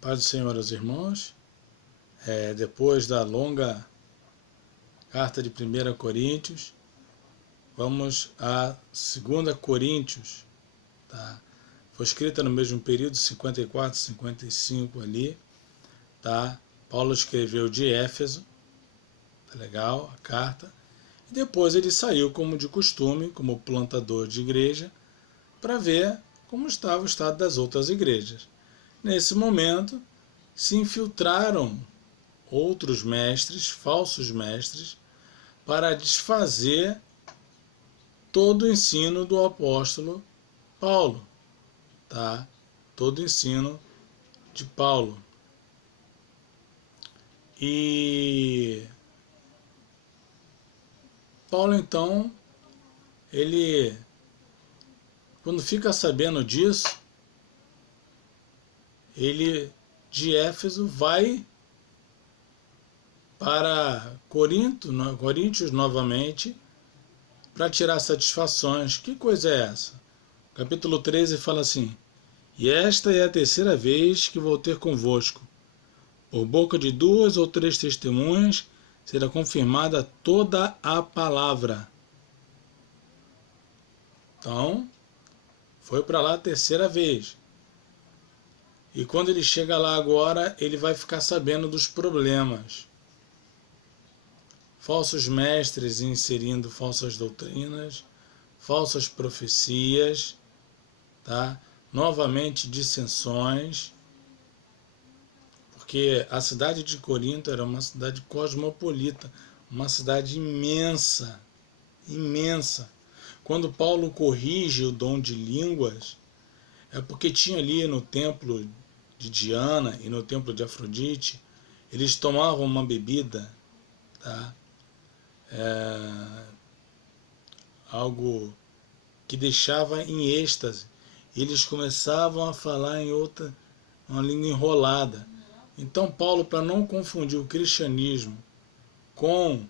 Paz do Senhor aos irmãos. Depois da longa carta de 1 Coríntios, vamos a 2 Coríntios. Tá? Foi escrita no mesmo período, 54, 55 ali. Tá? Paulo escreveu de Éfeso, tá legal, a carta. E depois ele saiu, como de costume, como plantador de igreja, para ver como estava o estado das outras igrejas. Nesse momento, se infiltraram outros mestres, falsos mestres, para desfazer todo o ensino do apóstolo Paulo, tá? Todo o ensino de Paulo. E Paulo, então, ele, quando fica sabendo disso, ele de Éfeso vai para Coríntios novamente para tirar satisfações. Que coisa é essa? Capítulo 13 fala assim: E esta é a terceira vez que vou ter convosco. Por boca de 2 ou 3 testemunhas será confirmada toda a palavra. Então, foi para lá a terceira vez. E quando ele chega lá agora, ele vai ficar sabendo dos problemas. Falsos mestres inserindo falsas doutrinas, falsas profecias, tá? Novamente dissensões, porque a cidade de Corinto era uma cidade cosmopolita, uma cidade imensa, imensa. Quando Paulo corrige o dom de línguas, é porque tinha ali no templo de Diana e no templo de Afrodite, eles tomavam uma bebida, tá? Algo que deixava em êxtase. Eles começavam a falar em uma língua enrolada. Então Paulo, para não confundir o cristianismo com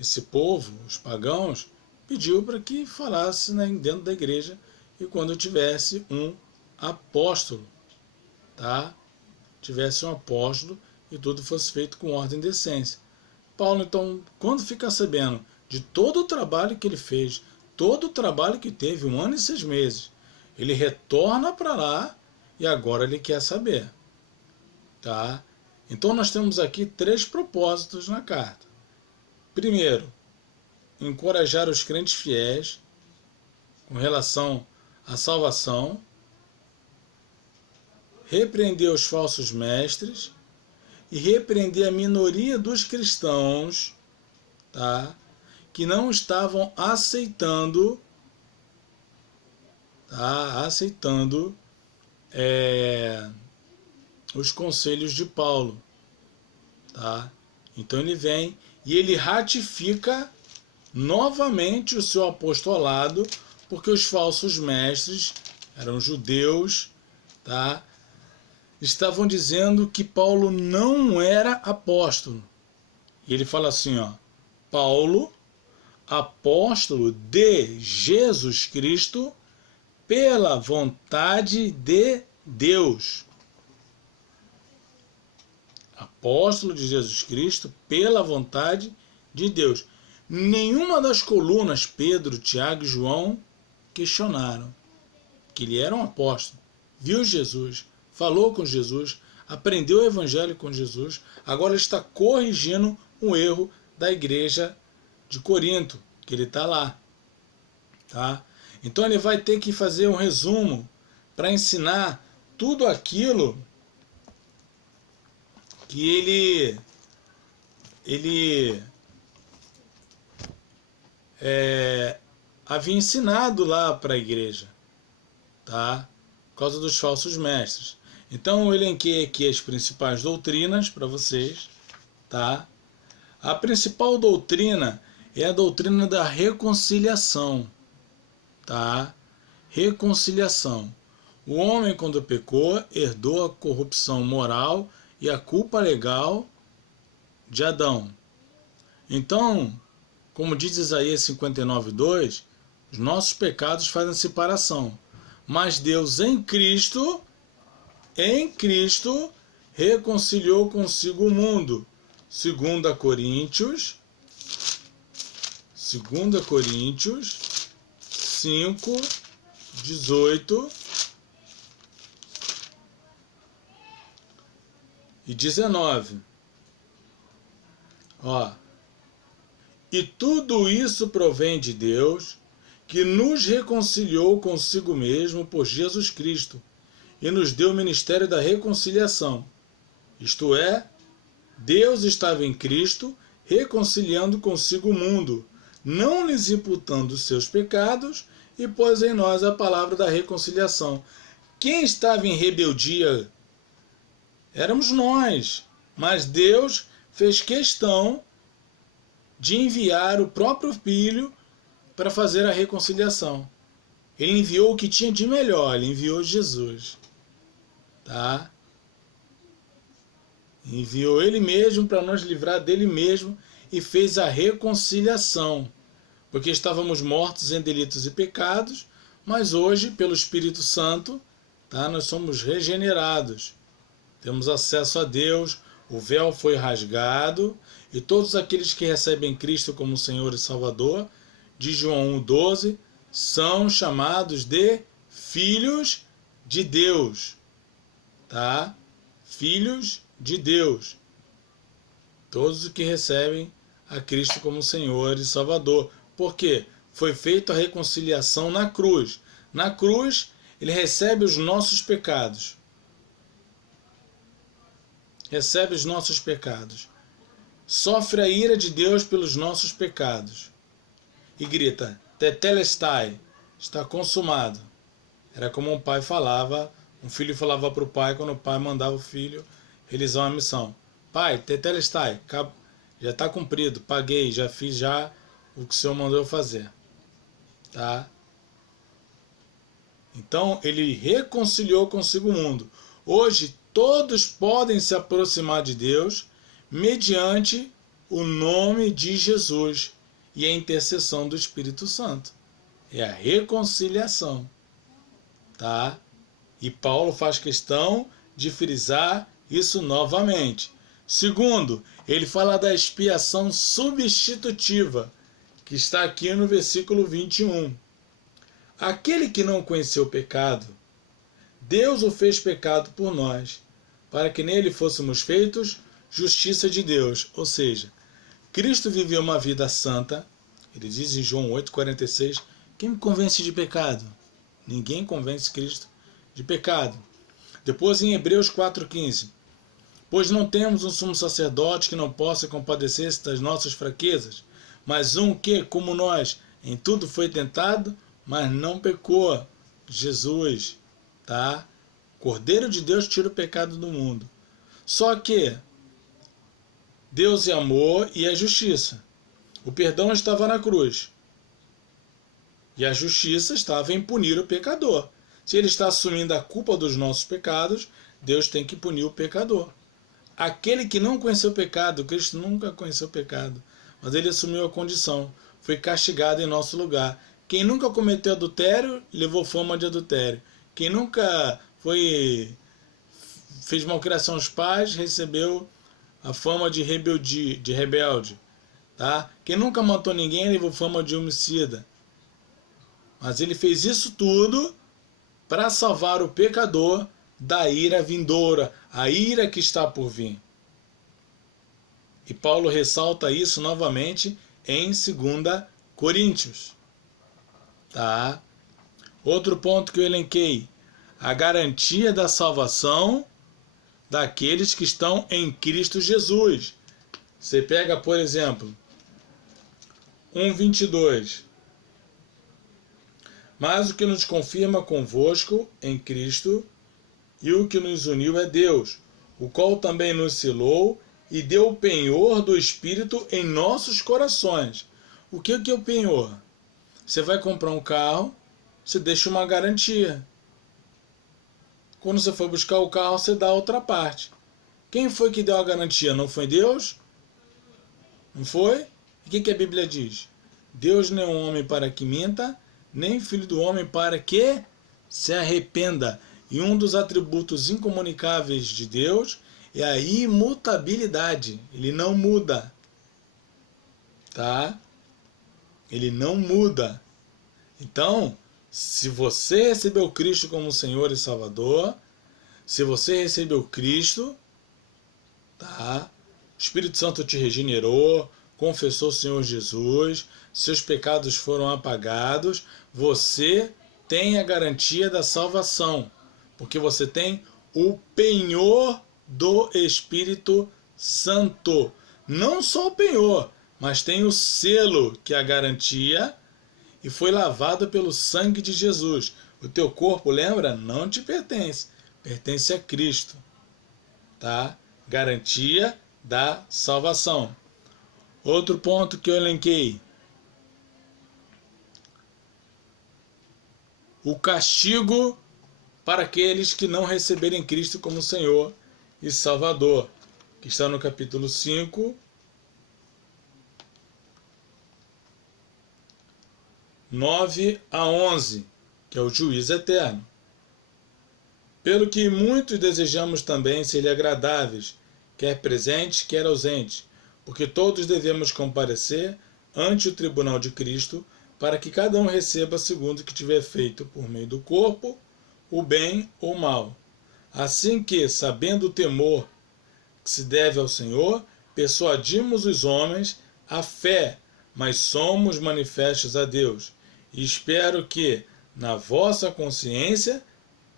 esse povo, os pagãos, pediu para que falasse dentro da igreja e quando tivesse um apóstolo, tá? Tivesse um apóstolo e tudo fosse feito com ordem e decência. Paulo, então, quando fica sabendo de todo o trabalho que ele fez, todo o trabalho que teve, 1 ano e 6 meses, ele retorna para lá e agora ele quer saber. Tá? Então nós temos aqui 3 propósitos na carta. Primeiro, encorajar os crentes fiéis com relação à salvação, repreender os falsos mestres e repreender a minoria dos cristãos, tá? Que não estavam aceitando, tá? Os conselhos de Paulo, tá? Então ele vem e ele ratifica novamente o seu apostolado, porque os falsos mestres eram judeus, tá? Estavam dizendo que Paulo não era apóstolo. E ele fala assim, ó: Paulo, apóstolo de Jesus Cristo, pela vontade de Deus. Apóstolo de Jesus Cristo, pela vontade de Deus. Nenhuma das colunas, Pedro, Tiago e João, questionaram que ele era um apóstolo, viu Jesus, falou com Jesus, aprendeu o evangelho com Jesus, agora está corrigindo um erro da igreja de Corinto, que ele está lá. Tá? Então ele vai ter que fazer um resumo para ensinar tudo aquilo que ele havia ensinado lá para a igreja, tá? Por causa dos falsos mestres. Então eu elenquei aqui as principais doutrinas para vocês, tá? A principal doutrina é a doutrina da reconciliação, tá? Reconciliação. O homem, quando pecou, herdou a corrupção moral e a culpa legal de Adão. Então, como diz Isaías 59:2, os nossos pecados fazem separação. Mas Deus em Cristo, reconciliou consigo o mundo. 2 Coríntios 5, 18 e 19. E tudo isso provém de Deus, que nos reconciliou consigo mesmo por Jesus Cristo e nos deu o ministério da reconciliação. Isto é, Deus estava em Cristo reconciliando consigo o mundo, não lhes imputando os seus pecados, e pôs em nós a palavra da reconciliação. Quem estava em rebeldia éramos nós, mas Deus fez questão de enviar o próprio Filho para fazer a reconciliação. Ele enviou o que tinha de melhor, ele enviou Jesus. Tá? Enviou ele mesmo para nos livrar dele mesmo e fez a reconciliação. Porque estávamos mortos em delitos e pecados, mas hoje, pelo Espírito Santo, tá, nós somos regenerados. Temos acesso a Deus, o véu foi rasgado, e todos aqueles que recebem Cristo como Senhor e Salvador, de João 1,12, são chamados de filhos de Deus. Tá? Filhos de Deus. Todos os que recebem a Cristo como Senhor e Salvador. Por quê? Foi feita a reconciliação na cruz. Na cruz, ele recebe os nossos pecados. Recebe os nossos pecados. Sofre a ira de Deus pelos nossos pecados. E grita, tetelestai, está consumado. Era como um pai falava, um filho falava para o pai quando o pai mandava o filho realizar uma missão. Pai, tetelestai, já está cumprido, paguei, já fiz já o que o Senhor mandou eu fazer. Tá? Então, ele reconciliou consigo o mundo. Hoje, todos podem se aproximar de Deus mediante o nome de Jesus e a intercessão do Espírito Santo. É a reconciliação. Tá? E Paulo faz questão de frisar isso novamente. Segundo, ele fala da expiação substitutiva, que está aqui no versículo 21. Aquele que não conheceu o pecado, Deus o fez pecado por nós, para que nele fôssemos feitos justiça de Deus. Ou seja, Cristo viveu uma vida santa. Ele diz em João 8,46, quem me convence de pecado? Ninguém convence Cristo de pecado. Depois em Hebreus 4,15, pois não temos um sumo sacerdote que não possa compadecer-se das nossas fraquezas, mas um que, como nós, em tudo foi tentado, mas não pecou. Jesus, tá? Cordeiro de Deus tira o pecado do mundo. Só que Deus é amor e é justiça. O perdão estava na cruz. E a justiça estava em punir o pecador. Se ele está assumindo a culpa dos nossos pecados, Deus tem que punir o pecador. Aquele que não conheceu o pecado, Cristo nunca conheceu o pecado, mas ele assumiu a condição, foi castigado em nosso lugar. Quem nunca cometeu adultério, levou fama de adultério. Quem nunca fez malcriação aos pais, recebeu a fama de rebelde. Tá? Quem nunca matou ninguém, levou fama de homicida. Mas ele fez isso tudo para salvar o pecador da ira vindoura, a ira que está por vir. E Paulo ressalta isso novamente em 2 Coríntios. Tá? Outro ponto que eu elenquei, a garantia da salvação daqueles que estão em Cristo Jesus. Você pega, por exemplo, 1,22. Mas o que nos confirma convosco em Cristo e o que nos uniu é Deus, o qual também nos selou e deu o penhor do Espírito em nossos corações. O que é o penhor? Você vai comprar um carro, você deixa uma garantia. Quando você for buscar o carro, você dá a outra parte. Quem foi que deu a garantia? Não foi Deus? Não foi? E o que a Bíblia diz? Deus não é um homem para que minta, nem filho do homem para que se arrependa. E um dos atributos incomunicáveis de Deus é a imutabilidade. Ele não muda. Tá? Ele não muda. Então, se você recebeu Cristo como Senhor e Salvador, se você recebeu Cristo, tá? O Espírito Santo te regenerou, confessou o Senhor Jesus, seus pecados foram apagados, você tem a garantia da salvação, porque você tem o penhor do Espírito Santo. Não só o penhor, mas tem o selo, que é a garantia, e foi lavado pelo sangue de Jesus. O teu corpo, lembra? Não te pertence. Pertence a Cristo. Tá? Garantia da salvação. Outro ponto que eu elenquei. O castigo para aqueles que não receberem Cristo como Senhor e Salvador, que está no capítulo 5, 9 a 11, que é o juízo eterno. Pelo que muitos desejamos também ser agradáveis, quer presentes, quer ausentes, porque todos devemos comparecer ante o tribunal de Cristo, para que cada um receba segundo o que tiver feito por meio do corpo, o bem ou o mal. Assim que, sabendo o temor que se deve ao Senhor, persuadimos os homens à fé, mas somos manifestos a Deus. E espero que, na vossa consciência,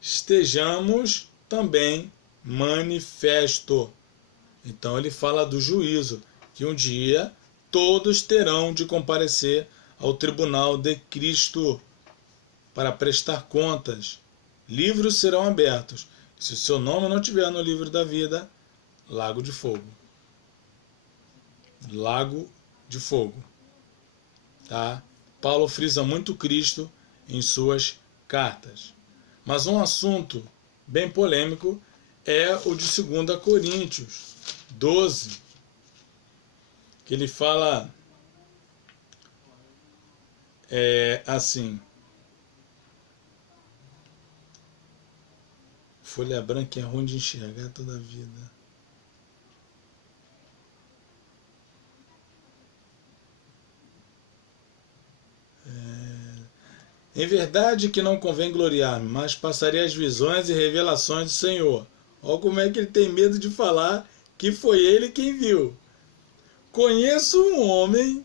estejamos também manifesto. Então ele fala do juízo, que um dia todos terão de comparecer ao tribunal de Cristo para prestar contas. Livros serão abertos. Se o seu nome não estiver no livro da vida, lago de fogo. Lago de fogo. Tá? Paulo frisa muito Cristo em suas cartas. Mas um assunto bem polêmico é o de 2 Coríntios 12, que ele fala assim: folha branca é ruim de enxergar toda a vida. Em verdade que não convém gloriar-me, mas passarei as visões e revelações do Senhor. Olha como é que ele tem medo de falar que foi ele quem viu. Conheço um homem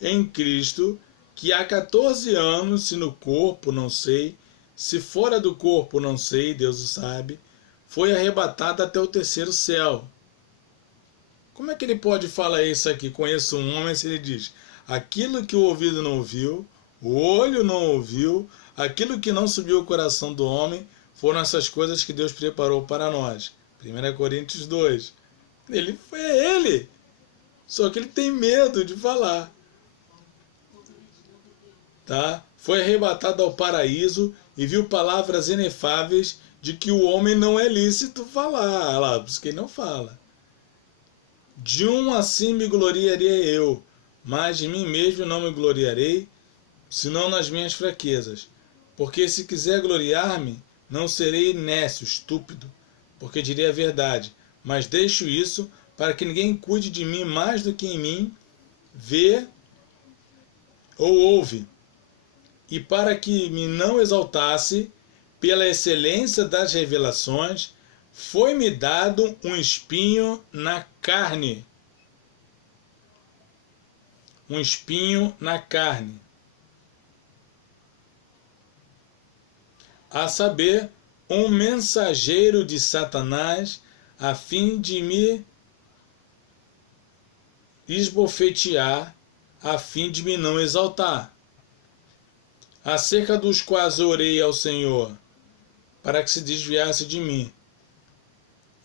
em Cristo, que há 14 anos, se no corpo, não sei, se fora do corpo, não sei, Deus o sabe, foi arrebatado até o 3º céu. Como é que ele pode falar isso aqui? Conheço um homem, se ele diz: aquilo que o ouvido não ouviu, o olho não ouviu, aquilo que não subiu ao coração do homem, foram essas coisas que Deus preparou para nós. 1 Coríntios 2. Ele. Só que ele tem medo de falar. Tá? Foi arrebatado ao paraíso e viu palavras inefáveis de que o homem não é lícito falar. Lá, por isso que ele não fala. De um assim me gloriaria eu, mas de mim mesmo não me gloriarei, senão nas minhas fraquezas. Porque se quiser gloriar-me, não serei nécio, estúpido, porque direi a verdade. Mas deixo isso para que ninguém cuide de mim mais do que em mim vê ou ouve, e para que me não exaltasse pela excelência das revelações, foi-me dado um espinho na carne. Um espinho na carne. A saber, um mensageiro de Satanás, a fim de me esbofetear, a fim de me não exaltar. Acerca dos quais orei ao Senhor, para que se desviasse de mim.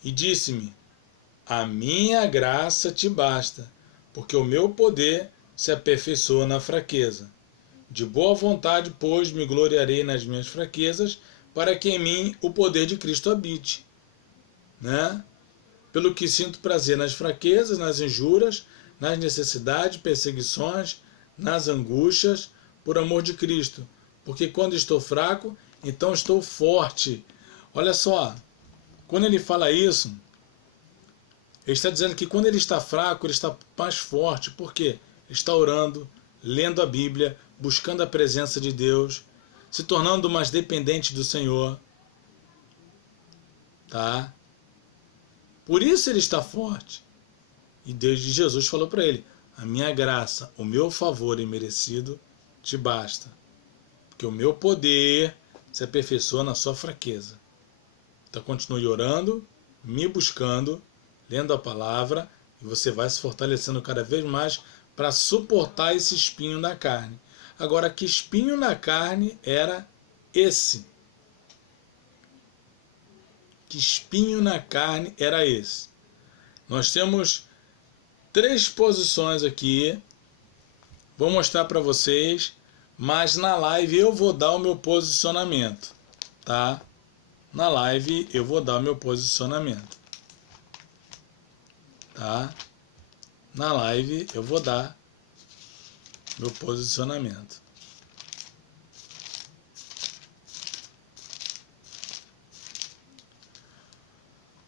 E disse-me: a minha graça te basta, porque o meu poder se aperfeiçoa na fraqueza. De boa vontade, pois, me gloriarei nas minhas fraquezas, para que em mim o poder de Cristo habite. Né? Pelo que sinto prazer nas fraquezas, nas injúrias, nas necessidades, perseguições, nas angústias, por amor de Cristo. porque quando estou fraco, então estou forte. Olha só, quando ele fala isso, ele está dizendo que quando ele está fraco, ele está mais forte. Por quê? Ele está orando, lendo a Bíblia, buscando a presença de Deus, se tornando mais dependente do Senhor. Tá? Por isso ele está forte. E Deus de Jesus falou para ele: a minha graça, o meu favor imerecido te basta. Porque o meu poder se aperfeiçoa na sua fraqueza. Então continue orando, me buscando, lendo a palavra, e você vai se fortalecendo cada vez mais para suportar esse espinho na carne. Agora, que espinho na carne era esse? Que espinho na carne era esse? Nós temos 3 posições aqui. Vou mostrar para vocês, mas na live eu vou dar o meu posicionamento, tá? Na live eu vou dar o meu posicionamento, tá? Na live eu vou dar meu posicionamento.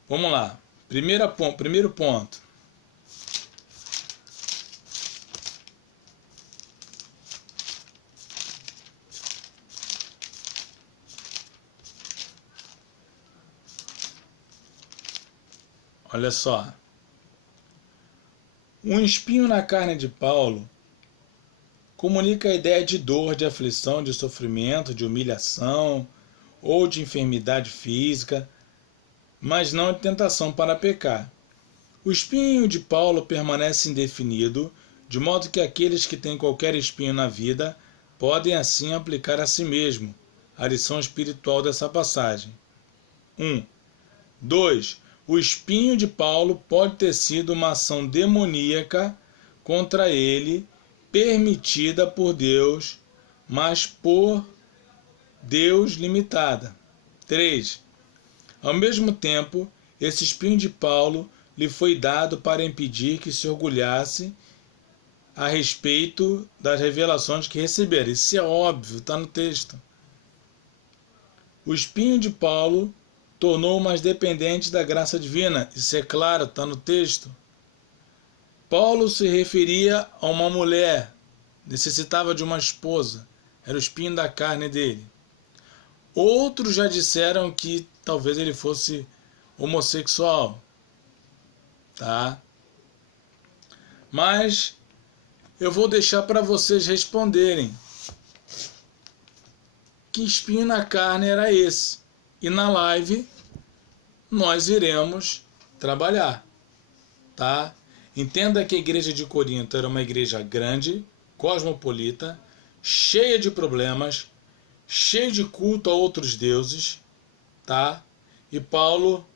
Vamos lá. Primeiro ponto. Olha só. Um espinho na carne de Paulo comunica a ideia de dor, de aflição, de sofrimento, de humilhação ou de enfermidade física, mas não de tentação para pecar. O espinho de Paulo permanece indefinido, de modo que aqueles que têm qualquer espinho na vida podem assim aplicar a si mesmo a lição espiritual dessa passagem. 2. O espinho de Paulo pode ter sido uma ação demoníaca contra ele, permitida por Deus, mas por Deus limitada. 3. Ao mesmo tempo, esse espinho de Paulo lhe foi dado para impedir que se orgulhasse a respeito das revelações que recebera. Isso é óbvio, está no texto. O espinho de Paulo tornou-o mais dependente da graça divina. Isso é claro, está no texto. Paulo se referia a uma mulher, necessitava de uma esposa. Era o espinho da carne dele. Outros já disseram que talvez ele fosse homossexual. Tá? Mas eu vou deixar para vocês responderem. Que espinho na carne era esse? E na live nós iremos trabalhar. Tá? Entenda que a igreja de Corinto era uma igreja grande, cosmopolita, cheia de problemas, cheia de culto a outros deuses, tá? E Paulo,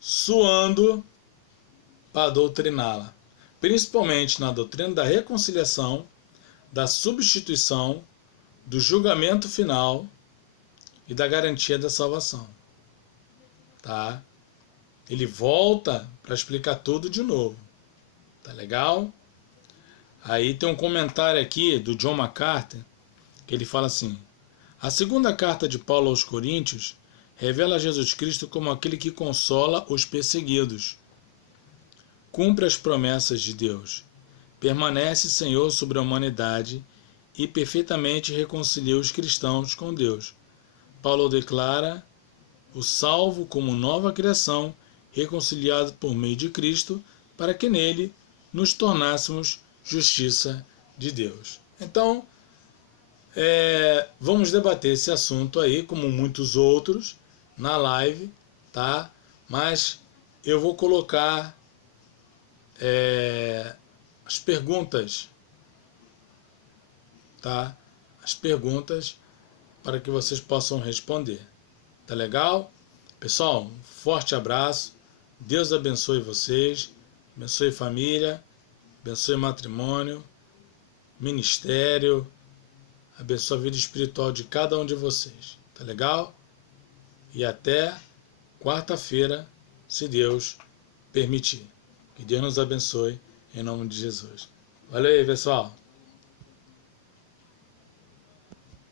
suando para doutriná-la, principalmente na doutrina da reconciliação, da substituição, do julgamento final e da garantia da salvação, tá? Ele volta para explicar tudo de novo, tá legal? Aí tem um comentário aqui do John MacArthur, que ele fala assim: a segunda carta de Paulo aos Coríntios revela Jesus Cristo como aquele que consola os perseguidos, cumpre as promessas de Deus, permanece Senhor sobre a humanidade e perfeitamente reconcilia os cristãos com Deus. Paulo declara o salvo como nova criação, reconciliado por meio de Cristo, para que nele nos tornássemos justiça de Deus. Então, vamos debater esse assunto aí, como muitos outros, na live, tá? Mas eu vou colocar as perguntas, tá? As perguntas para que vocês possam responder. Tá legal? Pessoal, um forte abraço. Deus abençoe vocês, abençoe família, abençoe matrimônio, ministério, abençoe a vida espiritual de cada um de vocês. Tá legal? E até quarta-feira, se Deus permitir. Que Deus nos abençoe, em nome de Jesus. Valeu aí, pessoal.